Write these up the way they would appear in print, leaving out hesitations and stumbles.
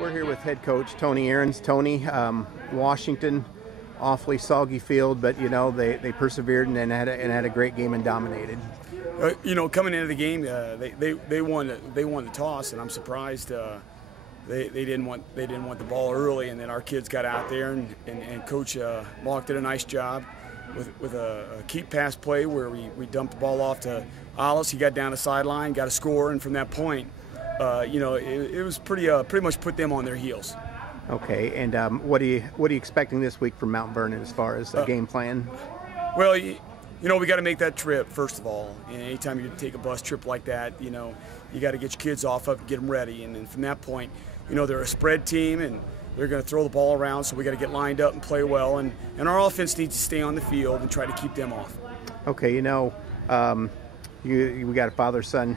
We're here with head coach Tony Aarons. Tony, Washington, awfully soggy field, but they persevered and had a great game and dominated. Coming into the game, they won the toss, and I'm surprised they didn't want the ball early, and then our kids got out there and Coach Malk did a nice job with a keep pass play where we dumped the ball off to Alice. He got down the sideline, got a score, and from that point, it was pretty much put them on their heels. Okay, and what are you expecting this week from Mount Vernon as far as the game plan? Well, we got to make that trip first of all. And anytime you take a bus trip like that, you got to get your kids off up and get them ready. And then from that point, they're a spread team and they're going to throw the ball around, so we got to get lined up and play well. And our offense needs to stay on the field and try to keep them off. Okay, we got a father-son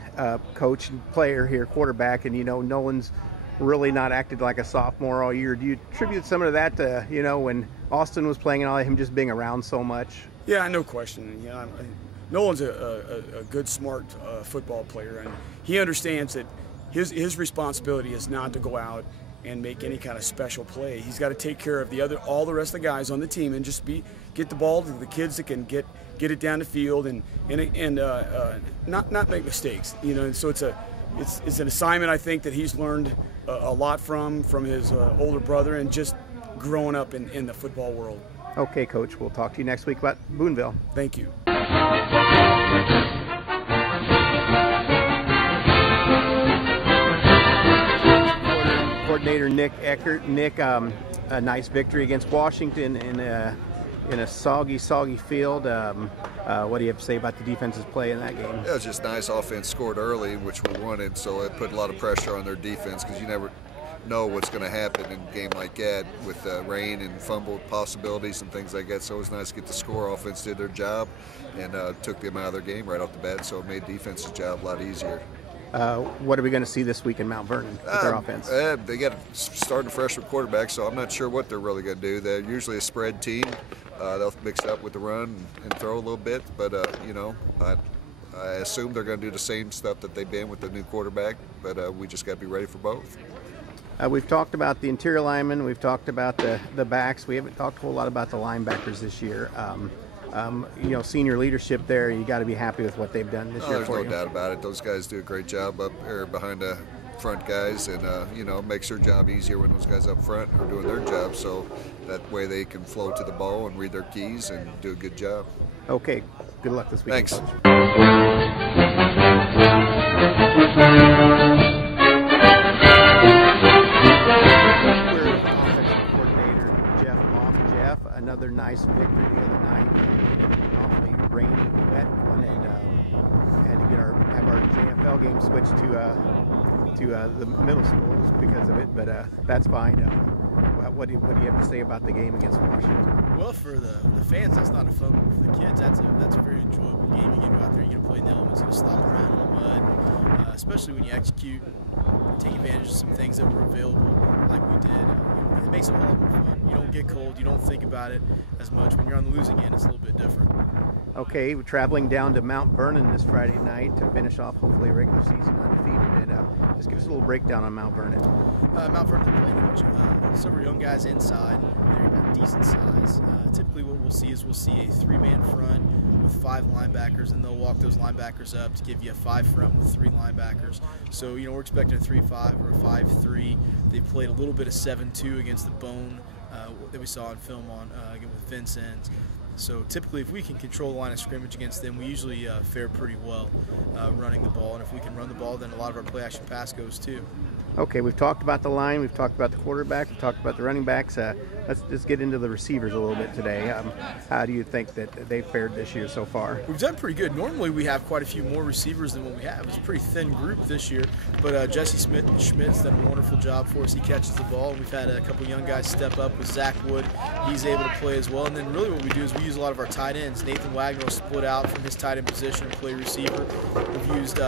coach and player here, quarterback, and Nolan's really not acted like a sophomore all year. Do you attribute some of that to when Austin was playing and all, him just being around so much? Yeah, no question. Nolan's a good, smart football player, and he understands that his responsibility is not to go out and make any kind of special play. He's got to take care of all the rest of the guys on the team and just get the ball to the kids that can get it down the field and not make mistakes. So it's an assignment I think that he's learned a lot from his older brother and just growing up in the football world. Okay, Coach. We'll talk to you next week about Boonville. Thank you. Coordinator Nick Eckert. Nick, a nice victory against Washington in a soggy field. What do you have to say about the defense's play in that game? Yeah, it was just nice. Offense scored early, which we wanted, so it put a lot of pressure on their defense because you never know what's going to happen in a game like that with rain and fumble possibilities and things like that. So it was nice to get the score. Offense did their job and took them out of their game right off the bat, so it made defense's job a lot easier. What are we going to see this week in Mount Vernon with their offense? They got starting a freshman quarterback, so I'm not sure what they're really going to do. They're usually a spread team. They'll mix it up with the run and throw a little bit, but I assume they're going to do the same stuff that they've been with the new quarterback, but we just got to be ready for both. We've talked about the interior linemen. We've talked about the backs. We haven't talked a whole lot about the linebackers this year. Senior leadership there, you got to be happy with what they've done this year. There's no doubt about it. Those guys do a great job up there behind the front guys, and makes their job easier when those guys up front are doing their job, so that way they can flow to the ball and read their keys and do a good job. Okay, good luck this week. Thanks. Another nice victory the other night. Awfully rainy, wet one, and had to have our JFL game switched to the middle schools because of it. But that's fine. What do you have to say about the game against Washington? Well, for the fans, that's not a fun one. For the kids, that's a very enjoyable game. You get to go out there, you get to play in the elements, you get to slop around in the mud, especially when you execute, take advantage of some things that were available, like we did. It makes it a lot more fun. You don't get cold. You don't think about it as much. When you're on the losing end, it's a little bit different. Okay, we're traveling down to Mount Vernon this Friday night to finish off hopefully a regular season undefeated. And just give us a little breakdown on Mount Vernon. Mount Vernon, they're playing several young guys inside. They're about decent size. Typically what we'll see is a three-man front with 5 linebackers, and they'll walk those linebackers up to give you a 5 front with 3 linebackers. So, we're expecting a 3-5 or a 5-3. They've played a little bit of 7-2 against the Bone that we saw on film again with Vincent. So typically if we can control the line of scrimmage against them, we usually fare pretty well running the ball. And if we can run the ball, then a lot of our play action pass goes too. Okay, we've talked about the line, we've talked about the quarterback, we've talked about the running backs. Let's just get into the receivers a little bit today. How do you think that they've fared this year so far? We've done pretty good. Normally we have quite a few more receivers than what we have. It's a pretty thin group this year, but Jesse Schmidt's done a wonderful job for us. He catches the ball. We've had a couple young guys step up with Zach Wood. He's able to play as well. And then really what we do is we use a lot of our tight ends. Nathan Wagner will split out from his tight end position and play receiver. We've used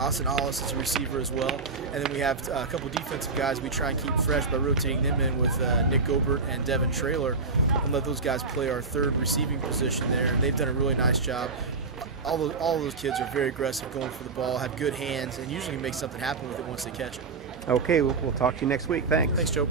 Austin Hollis as a receiver as well. And then we have a couple defensive guys we try and keep fresh by rotating them in with Nick Gobert and Devin Traylor and let those guys play our third receiving position there. And they've done a really nice job. All of those kids are very aggressive going for the ball, have good hands, and usually make something happen with it once they catch it. Okay, we'll talk to you next week. Thanks. Thanks, Joe.